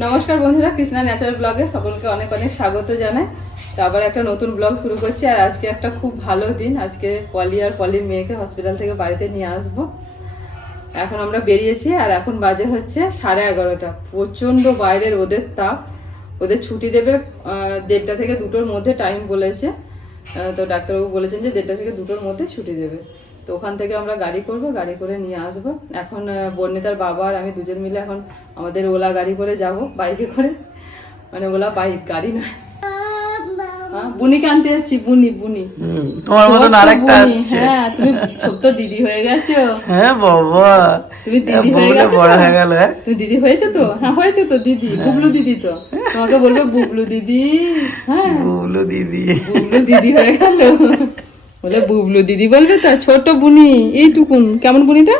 নমস্কার বন্ধুরা, কৃষ্ণা ন্যাচারাল ব্লগে সকলকে অনেক অনেক স্বাগত জানাই। তো আবার একটা নতুন ব্লগ শুরু করছি, আর আজকে একটা খুব ভালো দিন। আজকে পলি আর পলির মেয়েকে হসপিটাল থেকে বাড়িতে নিয়ে আসব। এখন আমরা বেরিয়েছি, আর এখন বাজে হচ্ছে সাড়ে এগারোটা। প্রচণ্ড বাইরের ওদের তাপ। ওদের ছুটি দেবে দেড়টা থেকে দুটোর মধ্যে টাইম বলেছে। তো ডাক্তারবাবু বলেছেন যে দেড়টা থেকে দুটোর মধ্যে ছুটি দেবে। তো ওখান থেকে আমরা গাড়ি করব গাড়ি করে নিয়ে আসব। এখন বর্ণিতার বাবা আর আমি দুজন মিলে এখন আমাদের ওলা গাড়ি করে যাব বাইকে করে। মানে ওলা বাইক গাড়ি নয়। হ্যাঁ, বুনিকে আনতে যাচ্ছি বুনি বুনি। তোমার মতন আরেকটা আসছে। হ্যাঁ তুমি ছোট্ট দিদি হয়ে গেছো। হ্যাঁ বাবা। তুমি দিদি হয়ে গেছো বড় হয়ে গেল হ্যাঁ? তুমি দিদি হয়েছে তো? হ্যাঁ হয়েছে তো দিদি বুবলু দিদি তো? তোমাকে বলবে বুবলু দিদি। হ্যাঁ। বুবলু দিদি। বুবলু দিদি হয়ে গেল। বলে বুবলু দিদি বলবে তো ছোট বুনি এইটুকুন। কেমন বুনিটা?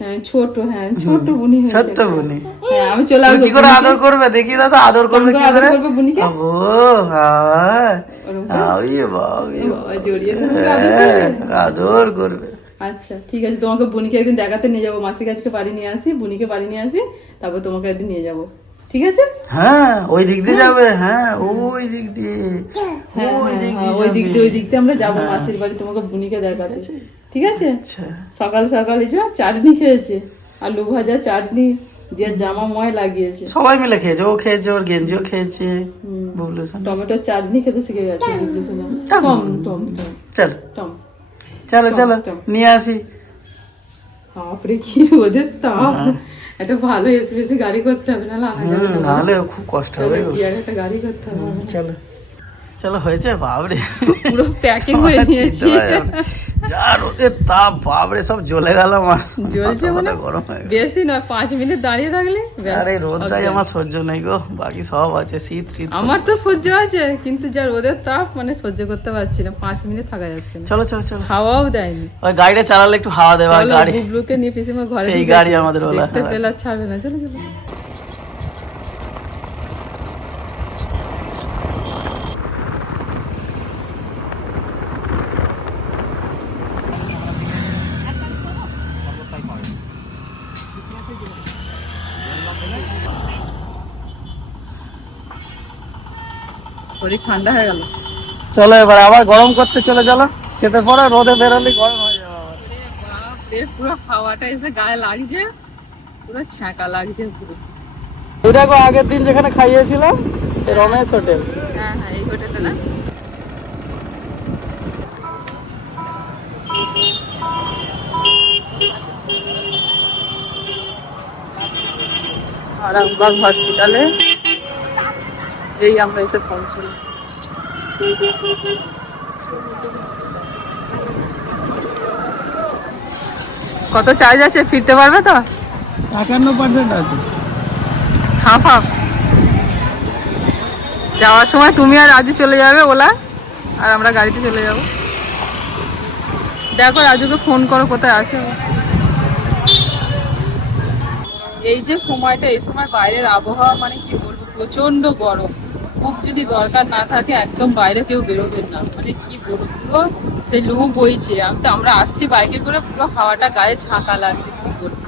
হ্যাঁ ছোট হ্যাঁ ছোট বুনি হয়েছে। বুনি। হ্যাঁ আমি চলে আসব কি করে আদর করবে? দেখি দাদা আদর করবে কি করে? করবে বুনিকে? ও হ্যাঁ। ওরম বাবা, জড়িয়ে ধরবে, আদর করবে। আদর করবে। আচ্ছা ঠিক আছে তোমাকে বুনিকে একদিন দেখাতে নিয়ে যাব। মাসির কাছকে বাড়ি নিয়ে আসি বুনিকে বাড়ি নিয়ে আসি তারপর তোমাকে একদিন নিয়ে যাব। ঠিক আছে? হ্যাঁ ওই দিক দিয়ে যাবে হ্যাঁ ওই দিক দিয়ে। হ্যাঁ, ওই দিক হ্যাঁ, দিয়ে ওই দিক দিয়ে ওই দিক দিয়ে আমরা যাব মাসির বাড়ি তোমাকে বুনিকে দেখাতে। ঠিক আছে। আচ্ছা। সকাল সকাল এই চাটনি খেয়েছে আলু ভাজা চাটনি দিয়ে জামা ময় লাগিয়েছে। সবাই মিলে খেয়েছে ও খেয়েছে ওর গেঞ্জিও খেয়েছে বুবলু। টমেটো চাটনি খেতে শিখে গেছে বুঝলি টম টম চলো। টম। চলো চলো। নিয়ে আসি। বাপরে কি ওদের তাপ। একটা ভালো এসে এসে গাড়ি করতে হবে না আনা যাবে হুম, না। নাহলে খুব কষ্ট হবে। গো। গিয়ে একটা গাড়ি করতে হবে। চলো। চলো হয়েছে বাবরে। পুরো প্যাকিং হয়ে নিয়েছি। যা রোদের তাপ বাবরে সব জ্বলে গেল আমার। জ্বলছে মানে? গরম হয়ে বেশি নয় পাঁচ মিনিট দাঁড়িয়ে থাকলে আরে রোদটাই আমার সহ্য নেই গো। বাকি সব আছে শীত শীত আমার তো সহ্য আছে কিন্তু যা রোদের তাপ মানে সহ্য করতে পারছি না। পাঁচ মিনিট থাকা যাচ্ছে না। চলো চলো চলো। হাওয়াও দেয়নি। ওই গাড়িটা চালালে একটু হাওয়া দেওয়া গাড়ি। বুবলুকে নিয়ে পিসিমা ঘরে সেই গাড়ি আমাদের ওলা। দেখতে পেলে ছাড়বে না। চলো চলো। শরীর ঠান্ডা হয়ে গেল। চলো এবার আবার গরম করতে চলে চলো। চেপে পড়ো রোদে বেরোলে গরম হয়ে যাবে আবার। পুরো হাওয়াটা এসে গায়ে লাগছে। পুরো ছ্যাঁকা লাগছে পুরো। ওই দেখো আগের দিন যেখানে খাইয়েছিলাম এই রমেশ হোটেল। হ্যাঁ হ্যাঁ এই হোটেলটা না? আরামবাগ হসপিটালে এই আমরা এসে পৌঁছলাম। কত চার্জ আছে? ফিরতে পারবে তো? একান্ন পার্সেন্ট আছে। Half half. যাওয়ার সময় তুমি আর রাজু চলে যাবে ওলা। আর আমরা গাড়িতে চলে যাব। দেখো রাজুকে ফোন করো কোথায় আছে এই যে সময়টা এই সময় বাইরের আবহাওয়া মানে কি বলব? প্রচণ্ড গরম। খুব যদি দরকার না থাকে, একদম বাইরে কেউ বেরোবেন না। মানে কি বলব? সেই লু বইছে। আমি তো, আমরা আসছি বাইকে করে, পুরো হাওয়াটা গায়ে ছাঁকা লাগছে, কি বলব?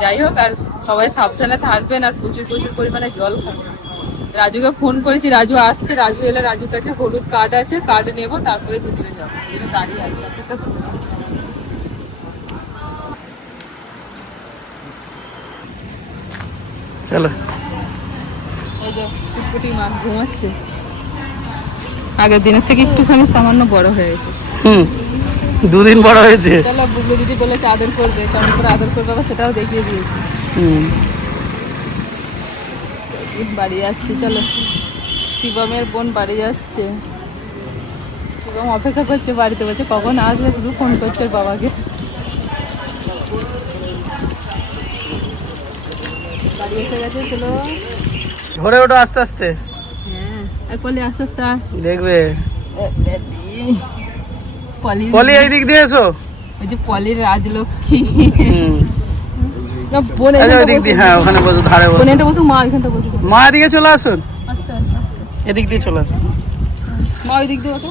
যাই হোক, আর সবাই সাবধানে থাকবেন, আর প্রচুর প্রচুর পরিমাণে জল খাবেন। রাজুকে ফোন করেছি, রাজু আসছে। রাজু এলে রাজুর কাছে হলুদ কার্ড আছে কার্ড নেব, তারপরে ঢুকলে যাব। দাঁড়িয়ে আছে, অপেক্ষা করছি। চলো এই যে ফুটফুটি মা ঘুমাচ্ছে। আগের দিনের থেকে একটুখানি সামান্য বড় হয়ে গেছে। হুম দুদিন বড় হয়েছে। চলো বুবলু দিদি বলেছে আদর করবে কেমন করে আদর করবে আবার সেটাও দেখিয়ে দিয়েছি। হুম। বাড়ি যাচ্ছি চলো। শিবমের বোন বাড়ি যাচ্ছে। শিবম অপেক্ষা করছে বাড়িতে বলছে কখন আসবে? শুধু ফোন করছে বাবাকে। বাড়ি এসে গেছে চলো। ধরে ওঠো আস্তে আস্তে। হ্যাঁ। দেখবে। পলি এই দিক দিয়ে এসো। ওই যে পলির রাজলক্ষ্মী। না বোন আচ্ছা দিয়ে হ্যাঁ ওখানে বসো ধারে বোন এটা বসো মা এখানটা বসো। মা এদিকে চলে আসুন। এদিক দিয়ে চলে আসুন। মা ওই দিক দিয়ে ওঠো।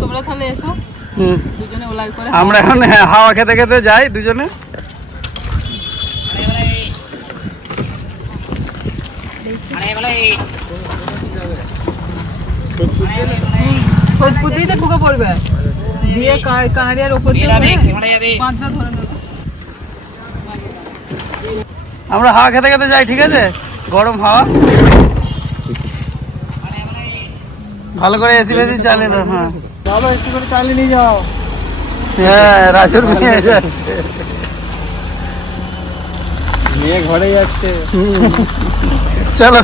তোমরা তাহলে এসো। দুজনে ওলাই করে আমরা এখন হ্যাঁ, হাওয়া খেতে খেতে যাই দুজনে। সোদপুর দিয়ে তো ঢুকে পড়বে। দিয়ে কা- ওপর দিয়ে পাঁচটা ধরে নেবে। আমরা হাওয়া খেতে খেতে যাই ঠিক আছে? গরম হাওয়া। ভালো করে এসি ফেসি চালে না হ্যাঁ। চলো একটু করে চালিয়ে নিয়ে যাও। হ্যাঁ রাজুর মেয়ে যাচ্ছে। মেয়ে ঘরে যাচ্ছে। চলো।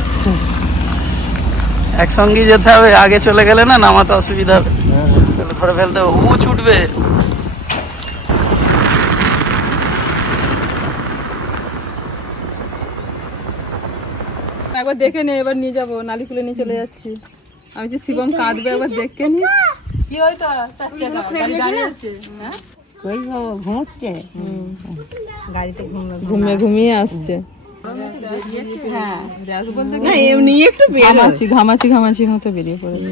একসঙ্গেই যেতে হবে আগে চলে গেলে না নামাতে অসুবিধা হবে। চলো ধরে ফেলতে হবে। ও ছুটবে। একবার দেখে নে এবার নিয়ে যাব নালি খুলে নিয়ে চলে যাচ্ছি। আমি যে শিবম কাঁদবে একবার দেখে নি। কি হয় তো চার চাকা দাঁড়িয়ে আছে হ্যাঁ? ঘুমোচ্ছে? ঘুমিয়ে ঘুমিয়ে আসছে। হ্যাঁ। মতো বেরিয়ে পড়েছে।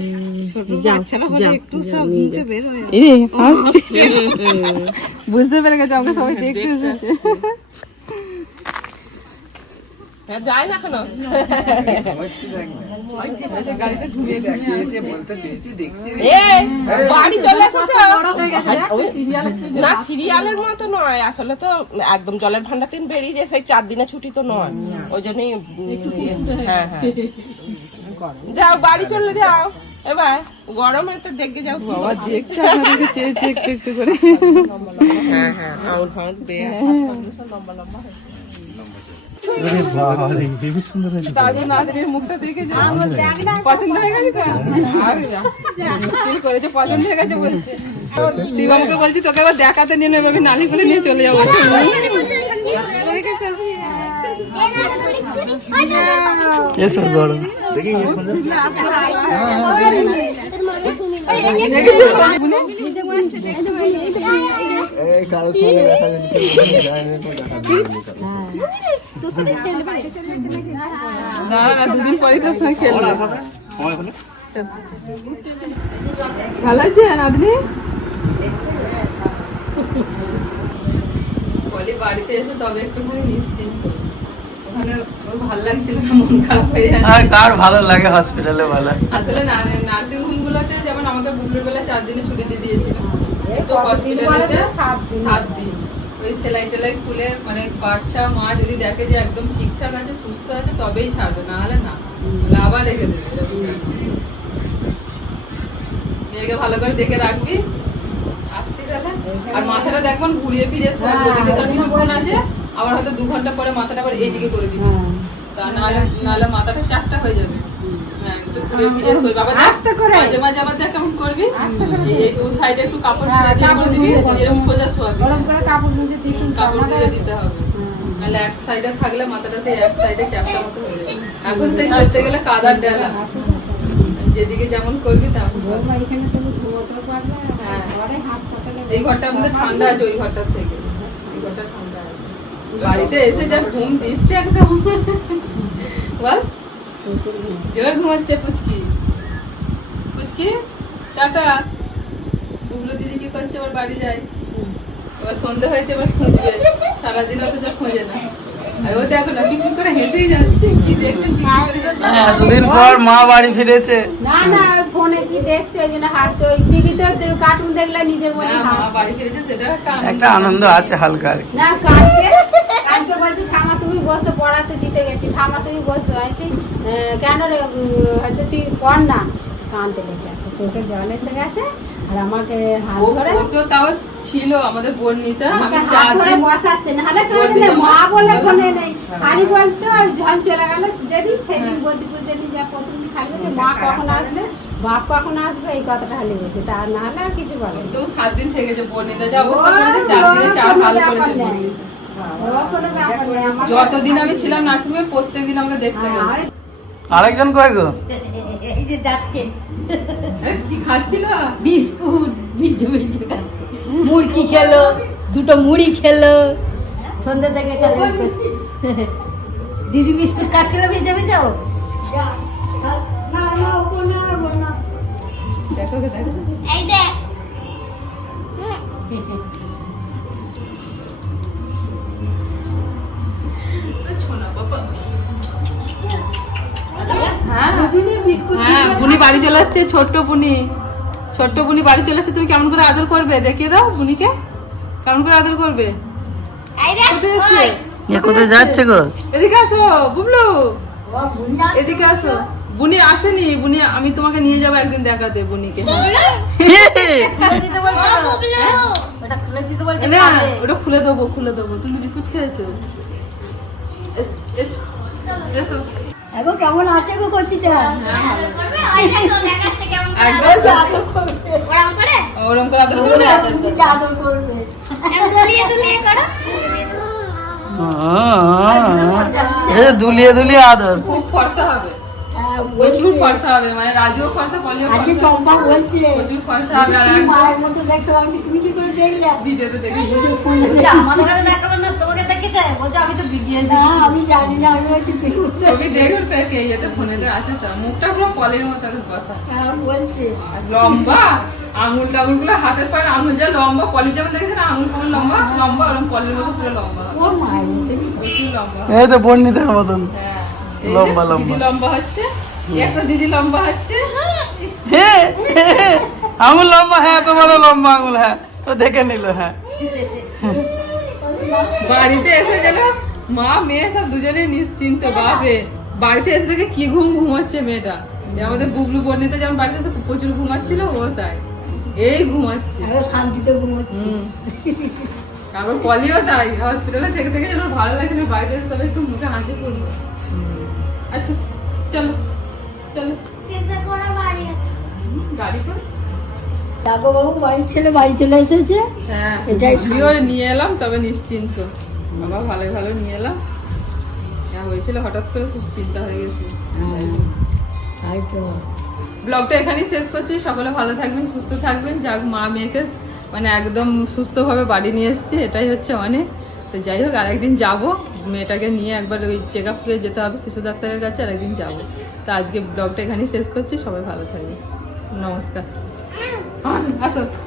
হয়ে। বুঝতে পেরে গেছে আমাকে সবাই দেখতে এসেছে গাড়িতে ঘুমিয়ে বাড়ি চলে না সিরিয়ালের মতো নয়। আসলে তো একদম জলের ভান্ডার দিন বেরিয়ে যায়। সেই চার দিনের ছুটি তো নয়। ওই জন্যই হ্যাঁ হ্যাঁ। যাও বাড়ি চলে যাও। এবার গরমে তো দেখে যাও কি হয়। একটু একটু করে। হ্যাঁ হ্যাঁ দিয়ে তারপর নাদিনীর মুখটা দেখে যে। পছন্দ হয়ে গেছে তো? আর যা, মুশকিল করেছে পছন্দ হয়ে গেছে বলছে। শিবমকে বলছি তোকে এবার দেখাতে নিয়ে নেবে আমি নালি করে নিয়ে চলে যাব। এই কারও সঙ্গে দেখা না দুদিন পরে তোর সঙ্গে খেলব। ভালো আছে নাদিনী বলি বাড়িতে এসে তবে একটুখানি নিশ্চিন্ত। ওখানে ওর ভালো লাগছিল না মন খারাপ হয়ে যায় আর কার ভালো লাগে হসপিটালে ভালো আসলে নার্সিং হোম গুলোতে যেমন আমাকে বুবলুর বেলা চার দিনে ছুটি দিয়ে দিয়েছিল তো হসপিটালেতে সাত দিন। ওই সেলাই টেলাই খুলে মানে বাচ্চা মা যদি দেখে যে একদম ঠিকঠাক আছে সুস্থ আছে তবেই ছাড়বে না। হলে না আবার রেখে দেবে মেয়েকে ভালো করে দেখে রাখবি। আসছি তাহলে। আর মাথাটা দেখবেন ঘুরিয়ে ফিরে শোয়াবি ওদিকে তোর কিছুক্ষণ আছে। আবার হয়তো দু ঘণ্টা পরে মাথাটা আবার এইদিকে করে দিবি। তা নাহলে নাহলে মাথাটা চারটা হয়ে যাবে। হ্যাঁ, একটু ঘুরিয়ে বাবা আস্তে করে। মাঝে মাঝে আবার দেখ কেমন করবি। এই- এই দু সাইডে একটু কাপড় ছেড়ে দিয়ে করে দিবি এরকম সোজা শোয়াবি। গরম করে কাপড় মুছে টিফিন কাপড় দিয়ে দিতে হবে। নাহলে এক সাইডে থাকলে মাথাটা সেই এক সাইডে চ্যাপটা মতো হয়ে যাবে। এখন সেই করতে গেলে কাদার ডালা যেদিকে যেমন করবি তেমন এখানে তুমি ঘুমোতেও পারবে হ্যাঁ। এই ঘরটার মধ্যে ঠান্ডা আছে ওই ঘরটার থেকে। এই ঘরটা ঠান্ডা আছে। বাড়িতে এসে যা ঘুম দিচ্ছে একদম। বল। জোর ঘুমাচ্ছে পুচকি। পুচকি টাটা। বুবলু দিদি কি করছে? বাড়ি যায়। এবার সন্ধে হয়েছে এবার খুঁজবে। সারাদিন অত যা খোঁজে না। আর ও দেখো না পিকনিক করে হেসেই যাচ্ছে। কি দেখছেন পিকনিক করে যাচ্ছে। হ্যাঁ দুদিন পর মা বাড়ি ফিরেছে। না না ফোনে কি দেখছে? ওই জন্য হাসছে। ওই টিভিতে কার্টুন দেখলে নিজের মনে মা বাড়ি ফিরেছে সেটা একটা আনন্দ। আছে হালকা আর কি। না কালকে তুমি বসো পড়াতে দিতে গেছি। ঠামা তুমি বসো। আছি কেন রে হচ্ছে তুই পড় না। কানতে লেগে আছে চোখে জল এসে গেছে আর আমাকে হাত ধরে ও তো তাও ছিল আমাদের আমি চার দিন বসাচ্ছে না। দিতাম। মা বলে। ফোনে নেই। খালি বলতো ঝন চলে গেল যেদিন সেদিন বদ্রিপুর যেদিন যা প্রথম দিন খালি বলছে মা কখন আসবে? বাপ কখন আসবে? এই কথাটা খালি বলছে। তা নাহলে আর কিছু বলে না। তো সাত দিন থেকে যে বোননিতা যা অবস্থা করেছে চার দিনে চার ভালো করেছে যতদিন আমি ছিলাম নার্সিংহোমে প্রত্যেকদিন আমাকে দেখতে হ্যাঁ, গেছে। আরেকজন কয় গো? এই যে যাচ্ছে। কি খাচ্ছিল? বিস্কুট বিজু বিজু খাচ্ছে। মুড়কি খেলো দুটো মুড়ি খেলো। সন্ধ্যে থেকে দিদি বিস্কুট খাচ্ছিল ভিজে ভিজে? দেখো দেখো এই দেখ। হ্যাঁ বুনি বাড়ি চলে আসছে ছোট্ট বুনি। ছোট্ট বুনি বাড়ি চলে আসছে তুমি কেমন করে আদর করবে? দেখিয়ে দাও বুনিকে। কেমন করে আদর করবে? কোথায় যাচ্ছে? গো? এদিকে আসো বুবলু। এদিকে আসো। বুনি আসেনি বুনি আমি তোমাকে নিয়ে যাব একদিন দেখাতে বুনিকে। ওটা খুলে দেবো খুলে দেবো। তুমি বিস্কুট খেয়েছো? কেমন আছে গো কচিটা? ওরম করে? আদর করবে। আদর করবে। দুলিয়ে দুলিয়ে আদর। খুব ফর্সা হবে। প্রচুর ফর্সা হবে মানে রাজুও ফর্সা পলিও আজকে চম্পা বলছে। প্রচুর ফর্সা হবে আর মায়ের মতো দেখতে পাবি তুমি কি করে দেখলে ভিডিওতে দেখি। না আমি জানি না আমি হচ্ছে দেখছি ছবি দেখো কে ইয়েতে ফোনেতে আছে তো মুখটা পুরো কলের মতো বসা। হ্যাঁ বলছে। লম্বা আঙুল টাঙুলগুলো হাতের পায়ের আঙুল যা লম্বা পলি যেমন দেখেছেন আঙুল কেমন লম্বা লম্বা ওরকম পলির মতো পুরো লম্বা। ওর মায়ের মতো লম্বা। এই তো বর্ণিতার মতন। হ্যাঁ লম্বা, লম্বা। লম্বা হচ্ছে একটা দিদি লম্বা হচ্ছে। হে হে, হে, আঙুল লম্বা হ্যাঁ তোমার লম্বা আঙুল হ্যাঁ তো দেখে নিল হ্যাঁ। বাড়িতে এসে গেল। মা মেয়ে সব দুজনে নিশ্চিন্ত বাপরে। বাড়িতে এসে দেখে কি ঘুম ঘুমাচ্ছে মেয়েটা। আমাদের বুবলু বর্ণিতে যেমন বাড়িতে এসে প্রচুর ঘুমাচ্ছিল ও তাই। এই ঘুমাচ্ছে। শান্তিতে ঘুমোচ্ছে। তারপর পলিও তাই হসপিটালে থেকে থেকে যেন ভালো লাগছে না বাড়িতে এসে তবে একটু মুখে হাসি পড়ল আচ্ছা চলো চলো। গাড়ি করে ডাকো বাবু বাড়ির ছেলে বাড়ি চলে এসেছে। হ্যাঁ এটাই নিয়ে এলাম তবে নিশ্চিন্ত। বাবা ভালো ভালো নিয়ে এলাম। হ্যাঁ হয়েছিল হঠাৎ করে খুব চিন্তা হয়ে গেছে। তাই তো। ব্লগটা এখানেই শেষ করছি। সকলে ভালো থাকবেন সুস্থ থাকবেন। যাক মা মেয়েকে মানে একদম সুস্থভাবে বাড়ি নিয়ে এসেছি এটাই হচ্ছে অনেক তো যাই হোক আরেকদিন যাব। মেয়েটাকে নিয়ে একবার ওই চেক আপ যেতে হবে শিশু ডাক্তারের কাছে আরেকদিন যাব। তো আজকে ব্লগটা এখানেই শেষ করছি। সবাই ভালো থাকবে নমস্কার। আসো